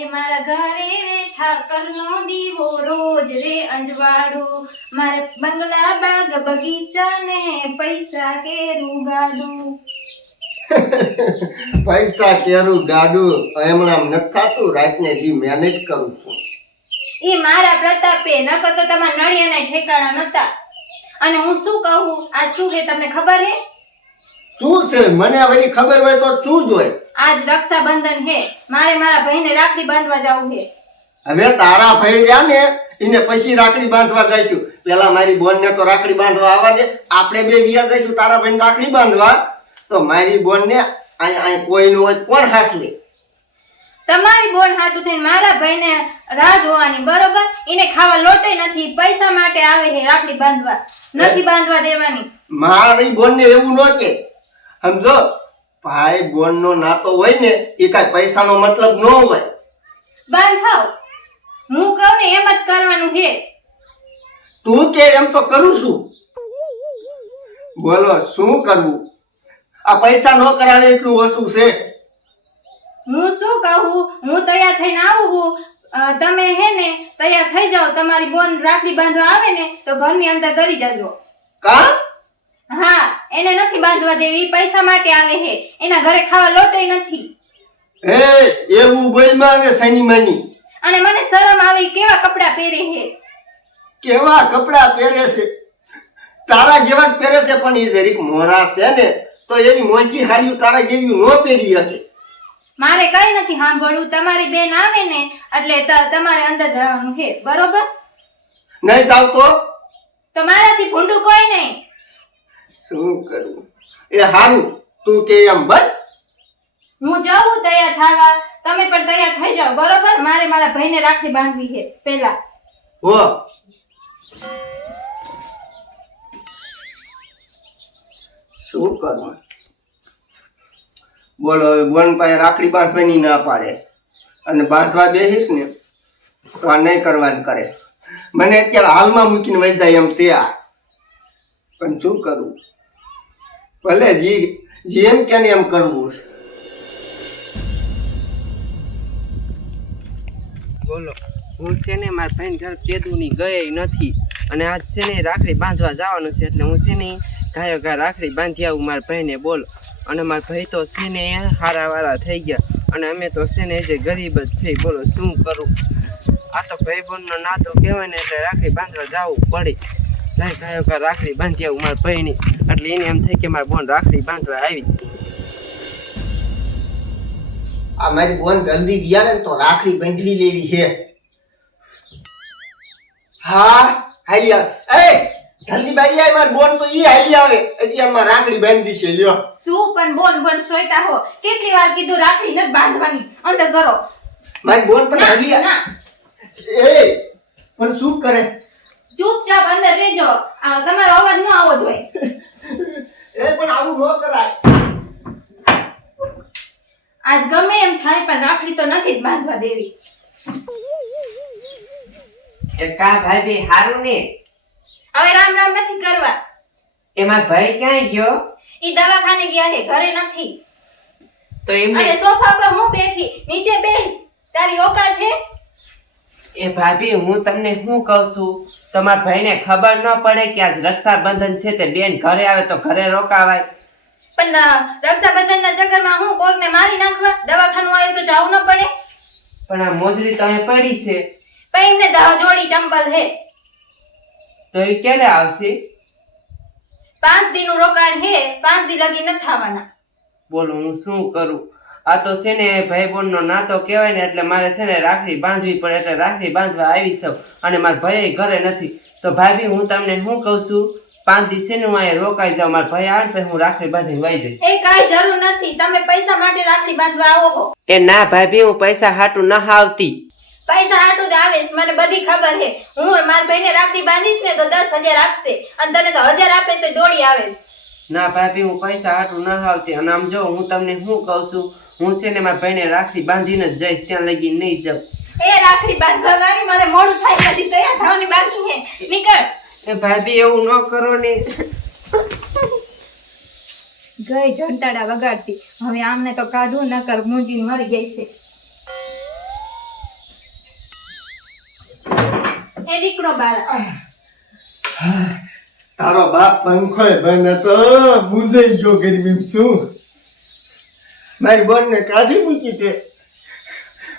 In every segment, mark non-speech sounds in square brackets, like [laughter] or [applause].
એ મારા ઘરે રે ઠાકરનો દીવો રોજ રે અંજવાડો મારે બંગલા બાગ બગીચા ને પૈસા કેરું ગાડું. [laughs] પૈસા કેરું ગાડું? હમણાં નથી થતું રાતને દી મેનેજ કરું છું. એ મારા પ્રતાપે નકર તો તમારા નળિયાના ઠેકાણા નતા. અને હું શું કહું? આ શું કે તમને ખબર હે શું છે? મને હવે ખબર હોય તો શું જોય આજ રક્ષાબંધન હે. મારે મારા ભાઈને રાખડી બાંધવા જવું હે. હવે તારા ભાઈ રહ્યા ને એને પછી રાખડી બાંધવા જઈશું. પેલા મારી બોન ને તો રાખડી બાંધવા આવવા દે. આપણે બે વિયા જઈશું તારા ભાઈ રાખડી બાંધવા. તો મારી બોન ને અહીં અહીં કોઈનું હોય કોણ હાસવે? તમારી બોન હાટું થઈને મારા ભાઈને રાહ જોવાની બરોબર? એને ખાવા લોટે નથી પૈસા માટે આવે છે રાખડી બાંધવા. નથી બાંધવા દેવાની. મારી બોન ને એવું ન કે. સમજો? ભાઈ બોન નો નાતો હોય ને એ કઈ પૈસાનો મતલબ ન હોય. બાંધાવ હું કહું ને એમ જ કરવાનું છે. તું કે એમ તો કરું છું. બોલો શું કરવું? આ પૈસા નો કરાવે એટલું ઓછું છે. હું શું કહું? હું તૈયાર થઈને આવું છું. તમે હે ને તૈયાર થઈ જાઓ. તમારી બોન રાખડી બાંધવા આવે ને તો ઘરની અંદર કરી જજો. કા? હા એને નથી બાંધવા દેવી પૈસા માટે આવે હે એના ઘરે ખાવા લોટે નથી. હે એવું બોલમાં આવે સની માની. અને મને શરમ આવે કેવા કપડાં પહેરે હે કેવા કપડા પહેરે છે? તારા જેવા જ પહેરે છે પણ એ જરીક મોરા છે ને તો એવી મોંઘી હાડીઓ તારા જેવી ન પહેરી શકે. મારે કઈ નથી સાંભળવું. તમારી બેન આવે ને એટલે તમારે અંદર જવાનું છે. બરોબર? નહીં જાવ તો તમારાથી મારાથી ભૂંડું કોઈ નહીં. શું કરું? એ હારું તું કે એમ બસ? હું જાઉં તૈયાર થવા. તમે પણ તૈયાર થઈ જાઓ બરોબર? મારે મારા ભાઈને રાખડી બાંધવી છે પહેલા. હો. શું કરવું બોલો બોન પાસે રાખડી બાંધવાની ના પાડે. અને બાંધવા બેસીશ ને તો આ નહીં કરવાની કરે. મને અત્યારે હાલમાં મૂકીને વહી જાય એમ છે આ. પણ શું કરવું ભલે જી જેમ કે એમ કરવું છે? બોલો, હું છે ને મારા ભાઈને ઘર કેદુની ગઈ નથી અને આજ છે ને રાખડી બાંધવા જવાનું છે એટલે હું છે ને ગાયો ગા રાખડી બાંધી આવું મારા ભાઈને, બોલો. અને મારા ભાઈ તો છે ને હારા વાળા થઈ ગયા અને અમે તો છે ને જે ગરીબ જ છે બોલો, શું કરું? આ તો ભાઈ બહેનનો નાતો કહેવાય ને એટલે રાખડી બાંધવા જવું પડે. ગાયો ગા રાખડી બાંધી આવું મારા ભાઈની. એટલે એને એમ થાય કે મારા બોન રાખડી બાંધવા આવી આ મારી બોન જલ્દી ગયા ને તો રાખડી બાંધવી લેવી છે હા હાલી આવે એ જલ્દી બારી આવે માર બોન તો ઈ હાલી આવે હજી આમાં રાખડી બાંધી છે લ્યો. શું પણ બોન બોન સોઈતા હો. કેટલી વાર કીધું રાખડી નથી બાંધવાની. અંદર કરો. મારી બોન પણ હાલી ના, ના. એ પણ શું કરે? ચૂપચાપ અંદર રહેજો. આ તમારો અવાજ ન આવવો જોઈએ. [laughs] એ પણ આવું ન કરાય. આજ ગમે એમ થાય પણ રાખડી તો નથી જ બાંધવા દેવી. એ કા ભાઈ હારું ને? હવે રામ રામ નથી કરવા. એમાં ભાઈ ક્યાંય ગયો? ઈ દવાખાને ગયા છે ઘરે નથી. તો એમ અરે સોફા પર હું બેઠી નીચે બેસ તારી ઓકાત છે એ ભાભી હું તમને શું કહું છું? તમારા ભાઈને ખબર ન પડે કે આજ રક્ષાબંધન છે તે બેન ઘરે આવે તો ઘરે રોકાવાય. પણ રક્ષાબંધનના ચક્કરમાં હું કોકને મારી નાખવા દવાખાનું આવ્યું તો જવું ન પડે? પણ આ મોજરી તો અહીં પડી છે. પણ એમને દહ જોડી ચંપલ હે. તો એ ક્યારે આવશે? પાંચ દીનું રોકાણ હે પાંચ દિન લગી ન થવાના. બોલો હું શું કરું? આ તો છે ને ભાઈ બોનનો નાતો કહેવાય ને એટલે મારે છે ને રાખડી બાંધવી પડે એટલે રાખડી બાંધવા આવી છું. અને મારા ભાઈ ઘરે નથી. તો ભાભી હું તમને શું કહું છું? પાંચ દિવસે ને હું અહીંયા રોકાઈ જાઉં. મારા ભાઈ આવે પછી હું રાખડી બાંધી વહી જઈશ. એ કાંઈ જરૂર નથી. તમે પૈસા માટે રાખડી બાંધવા આવો એ ના ભાભી હું પૈસા હાટું ના આવતી પૈસા હાટું જ આવે મને બધી ખબર છે. હું મારા ભાઈને રાખડી બાંધીશ ને તો દસ હજાર આપશે. અને તને તો હજાર આપે તો દોડી આવેશ. ના ભાભી હું પૈસા હાટું ના આવતી અને આમ જો હું તમને શું કહું છું? હું છે ને મારા ભાઈને રાખડી બાંધીને જ જઈશ ત્યાં લગી નહીં જાઉં. એ રાખડી બાંધવા વાળી મને મોડું થાય નથી તૈયાર થવાની બાકી છે. નીકળ. એ ભાભી એવું ન કરો ને. ગઈ જંટાડા વગાડતી. હવે આમને તો કાઢું નકર મૂંજી મરી ગઈ છે. એ દીકરો બાળા. તારો બાપ પંખો બને તો મૂંઝાઈ ગયો ગરીબી શું? મારી બોનને કાઢી મૂકી તે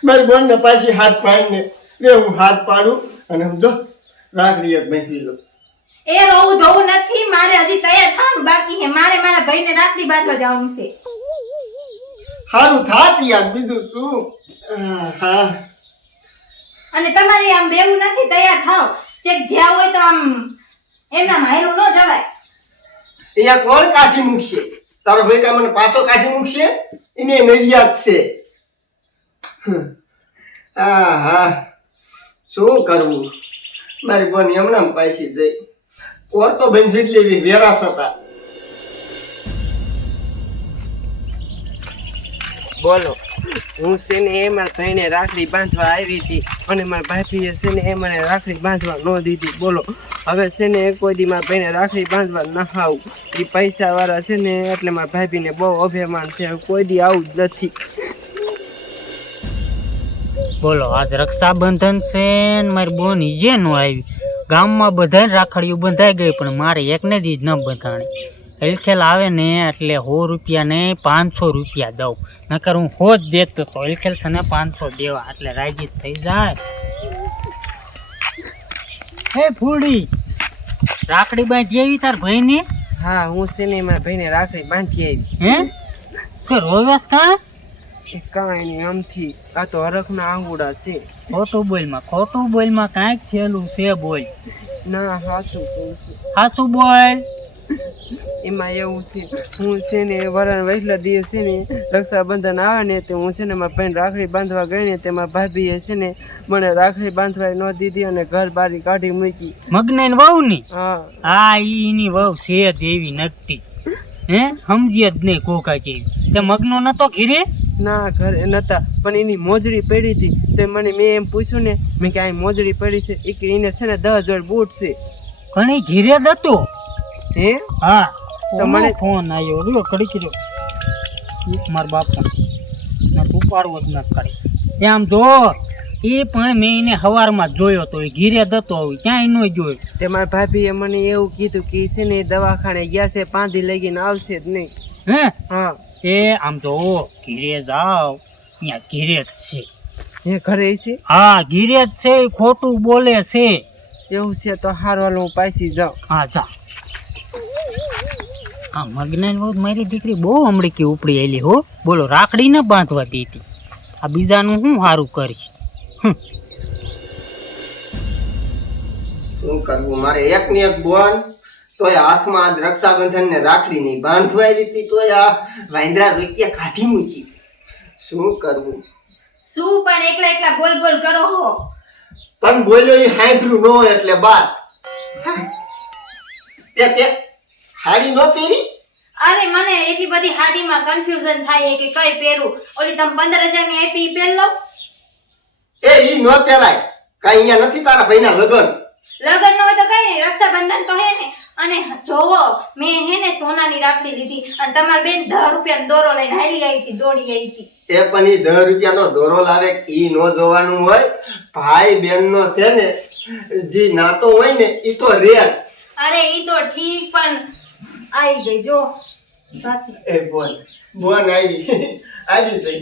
મારી બોનને પાછી હાથ પાડીને રે હું હાથ પાડું અને સમજો રાખડી એક બેસી લો એ રોવું ધોવું નથી મારે હજી તૈયાર થવાનું બાકી છે. મારે મારા ભાઈને રાખડી બાંધવા જવાનું છે. સારું થાત યાર બીજું શું? હા. અને તમારે આમ બેવું નથી તૈયાર થાવ. ચેક જ્યાં હોય તો આમ એમના માયરું ન જવાય. એ કોણ કાઢી મૂકશે? તારો ભાઈ કાંઈ મને પાછો કાઢી મૂકશે? એને નરિયાત છે. હા હા. શું કરવું? મારી બોન હમણાં પાછી જઈ ઓર તો એટલી એવી વેરાસ હતા. બોલો. હું છે ને રાખડી બાંધવા આવી હતી અને મારા ભાભીએ છે ને મને રાખડી બાંધવા ન દીધી. બોલો, હવે છે ને કોઈ દી મારા ભાઈને રાખડી બાંધવા ન આવું. એ પૈસા વાળા છે ને એટલે મારા ભાભીને બહુ અભિમાન છે. કોઈ દી આવું જ નથી. બોલો, આજ રક્ષાબંધન છે ને મારી બોન ઈજે નો આવી. ગામમાં બધાને રાખડીઓ બંધાઈ ગઈ, પણ મારે એકને જ ન બંધાણી. એલખેલ આવે ને એટલે સો રૂપિયા ને પાંચસો રૂપિયા દઉં. નકર હું હો જ દેતો તો એલખેલ છે ને પાંચસો દેવા એટલે રાજી થઈ જાય. હે ફૂડી રાખડી બાંધી આવી તાર ભાઈને હા હું છે ને મારા ભાઈને રાખડી બાંધી આવી હે? તો રોવેસ કા? કાંઈ નહીં આમથી. આ તો હરખના આંગુડા છે. ખોટું બોલમાં ખોટું બોલમાં કાંઈક થયેલું છે બોલ. ના હાસું કહું છું બોલ. એમાં એવું છે હું છે ને વરણ વહેલા દિવસ છે ને રક્ષાબંધન આવે ને તો હું છે ને મારા ભાઈને રાખડી બાંધવા ગઈ ને તેમાં ભાભીએ છે ને મને રાખડી બાંધવા ન દીધી અને ઘર બારી કાઢી મૂકી. મગને વહુ ની હા. ઈની વહુ છે દેવી નકટી. હે? સમજી જ નહીં કોકા જેવી. તે મગનો નતો ઘીરે? ના ઘરે નતા. પણ એની મોજડી પડી હતી. તે મને મેં એમ પૂછ્યું ને મેં કે આ મોજડી પડી છે. એ કે એને છે ને દસ જોડ બૂટ છે. ઘણી ઘીરે જ હતો. હે? હા. તો તો મને- મને ફોન આવ્યો રહ્યો. કરી કર્યો મારા બાપા ના તું પાડવો જ ન કરે એમ જો એ પણ મેં એને હવારમાં જોયો તો એ ઘીરે હતો ક્યાંય ન જોયો. તે મારા ભાભીએ મને એવું કીધું કે છે ને દવાખાને ગયા છે પાંધી લઈને આવશે જ નહીં. હે? હા. એ આમ જો ઘીરે જાઓ. ત્યાં ઘીરે જ છે. એ ઘરે છે? હા ઘીરે જ છે. ખોટું બોલે છે. એવું છે તો હારવાનું હું પાછી જાઉં. હા જા. આ મગનાની બહુ મારી દીકરી બહુ હમણાં ઉપડી આવેલી હો. બોલો રાખડી ન બાંધવા દીધી. આ બીજાનું શું સારું કરીશ? શું કરવું? મારે એક ને એક બોન. તોય હાથમાં આજ રક્ષાબંધન ને રાખડી નહીં બાંધવા આવી હતી તોય આ વાંદરા રોટિયા કાઢી મૂકી. શું કરવું? શું પણ એકલા એકલા બોલ બોલ કરો હો. પણ બોલ્યો એ હાઈબ્રુ ન હોય એટલે બાદ. તે તે હાડી નો પહેરી? અરે મને એટલી બધી હાડીમાં કન્ફ્યુઝન થાય કે કઈ પહેરું. ઓલી તમે પંદર હજારની આપી પહેર લઉં એ ઈ ન પહેરાય. કઈ અહીંયા નથી તારા ભાઈના લગન. લગન ન હોય તો કઈ નહીં રક્ષાબંધન તો હે ને. અને જોવો મેં હે ને સોનાની રાખડી લીધી અને તમાર બેન દસ રૂપિયા દોરો લઈને હાલી આવી હતી દોડી આવી હતી. એ પણ ઈ દસ રૂપિયાનો દોરો લાવે ઈ ન જોવાનું હોય. ભાઈ બેનનો છે ને જે નાતો હોય ને ઈ તો રેર અરે ઈ તો ઠીક પણ આવી ગઈ જો. એ બોલ. બોન આવી આવી જઈ.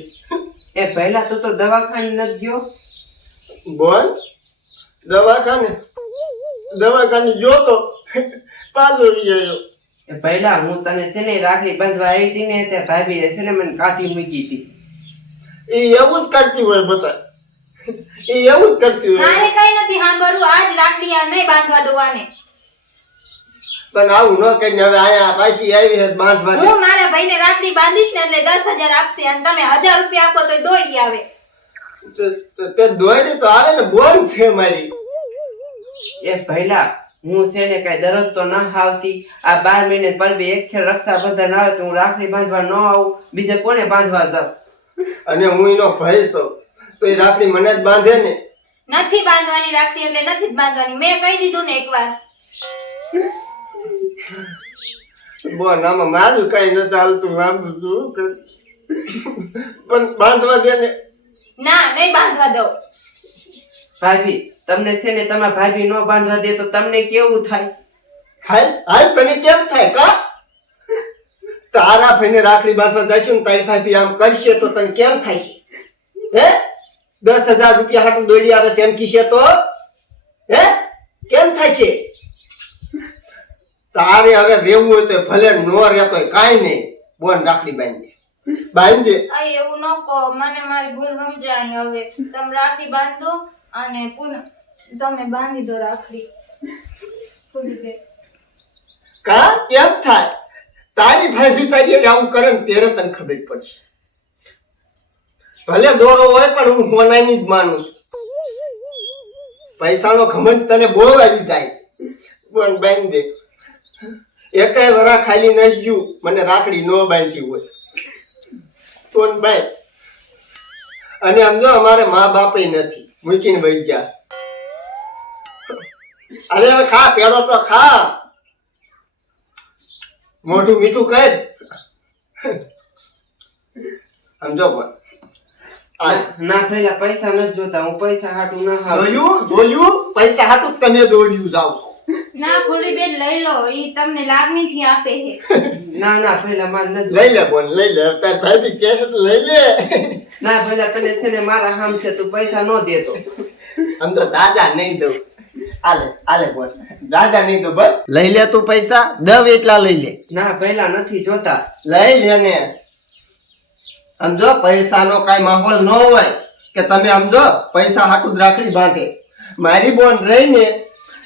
એ પહેલા તો તો દવાખાને નથી ગયો? બોલ. દવાખાને? દવાખાને જોતો પાછો ગયો. એ પહેલા હું તને છે ને રાખડી બાંધવા આવી હતી ને તે ભાભીએ છે ને મને કાઢી મૂકી હતી. એ એવું જ કરતી હોય બધા એ એવું જ કરતી હોય. મારે કઈ નથી સાંભળવું. આજ રાખડી આ નહીં બાંધવા દોવાને. પણ આવું ન કરીને હવે અહીંયા પાછી આવી હે બાંધવા દે. હું મારા ભાઈને રાખડી બાંધીશ ને એટલે દસ હજાર આપશે અને તમે હજાર રૂપિયા આપો તો દોડી આવે. તો- તો દોડી તો આવે ને બોન છે મારી. એ પહેલા હું છે ને કઈ દરરોજ તો ના આવતી આ બાર મહિને પર બે એક ખેર રક્ષાબંધન આવે તો હું રાખડી બાંધવા ન આવું. બીજે કોને બાંધવા જાઉં? અને હું એનો ભાઈ છું. તો એ રાખડી મને જ બાંધે ને. નથી બાંધવાની રાખડી એટલે નથી જ બાંધવાની. મેં કહી દીધું ને એકવાર. બોન આમાં મારું કઈ નથી હાલતું લાંબુ શું કર? પણ બાંધવા દે ને. ના નહીં બાંધવા દો ભાભી તમને છે ને તમારા ભાભી નો બાંધવા દે તો તમને કેવું થાય? હાલ હાલ તને કેમ થાય કા? તારા ભાઈને રાખડી બાંધવા જશું ને તારી ભાભી આમ કરશે તો તને કેમ થાય છે? હે? દસ હજાર રૂપિયા હાટું દોડી આવે છે એમ કીશે તો? હે? કેમ થાય છે? તારે હવે રહેવું હોય તો ભલે નો રહેતો હોય કાંઈ નહીં. બોન રાખડી બાંધી બાંધી આ એવું ન કહો મને મારી ભૂલ સમજાણી હવે. તમે રાખડી બાંધો અને પુનઃ તમે બાંધી દો રાખડી. કા? કેમ થાય? તારી ભાભી તારી આવું કરે ને ત્યારે તને ખબર પડશે. ભલે દોરો હોય પણ હું હોનાની જ માનું છું. પૈસાનો ઘમંડ તને બહુ આવી જાય પણ બાંધી દે એકાય વરા ખાલી નહીં ગયું મને રાખડી ન બાંધી હોય. તો ભાઈ અને સમજો અમારે મા બાપે નથી મૂકીને વહી ગયા. અરે હવે ખા પેડો તો ખા. મોઢું મીઠું કહે સમજો બોલ. આ ના થયેલા પૈસા નથી જોતા હું પૈસા હાટું ના જોયું જોયું? પૈસા હાટું તમે દોડ્યું જાવ છો. ના ખોલી બેન લઈ લો. ઈ તમને લાગણીથી આપે છે. ના ના પહેલા માર ન લઈ લે બોલ લઈ લે. તાર ભાભી કહે છે તો લઈ લે. ના પહેલા તને છે ને મારા હામ છે તું પૈસા નો દેતો. સમજો દાદા નહીં દઉં. આલે આલે બોલ. દાદા નહીં દઉં બસ. લઈ લે તું પૈસા દવ એટલા લઈ લે. ના પેલા નથી જોતા. લઈ લે ને. સમજો પૈસાનો કાઈ માહોલ ન હોય કે તમે સમજો પૈસા હાટું જ રાખડી બાંધે. મારી બોન રહીને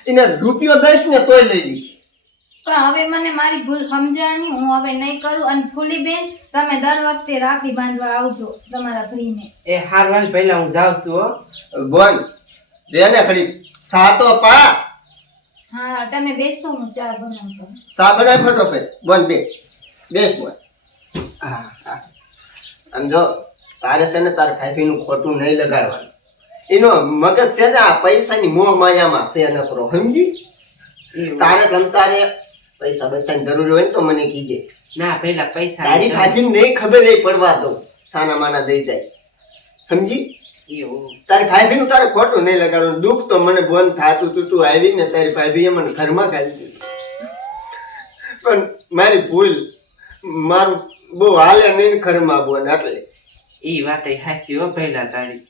એને રૂપિયો દઈશ ને તોય લઈ લઈશ. પણ હવે મને મારી ભૂલ સમજાણી હું હવે નહીં કરું. અને ફૂલી બેન તમે દર વખતે રાખડી બાંધવા આવજો તમારા ભાઈને. એ હાર વાલ પહેલા હું જાઉં છું હો. બોન રે ને ખડી. સાતો પા. હા તમે બેસો હું ચા બનાવતો. સા બનાય ફટોફટ. બોન બે. બેસ બોન હા હા. સમજો તારે છે ને તાર ભાભીનું ખોટું નહીં લગાડવાનું. એનો મગજ છે ને આ પૈસાની મોહ માયામાં છે નકરો સમજી. તારે તમતારે પૈસા બચાની જરૂર હોય ને તો મને કીજે. ના પેલા પૈસા તારી ભાભીને નહીં ખબર એ પડવા દઉં સાના માના દઈ જાય. સમજી? તારી તારી ભાભીનું તારે ખોટું નહીં લગાડવાનું. દુઃખ તો મને બંધ થાતું તું તું આવી ને તારી ભાભીએ મને ઘરમાં ખાલી દીધું. પણ મારી ભૂલ મારું બહુ હાલે નહીં ને ઘરમાં બોન એટલે. એ વાત હાસી હો પહેલા તારી.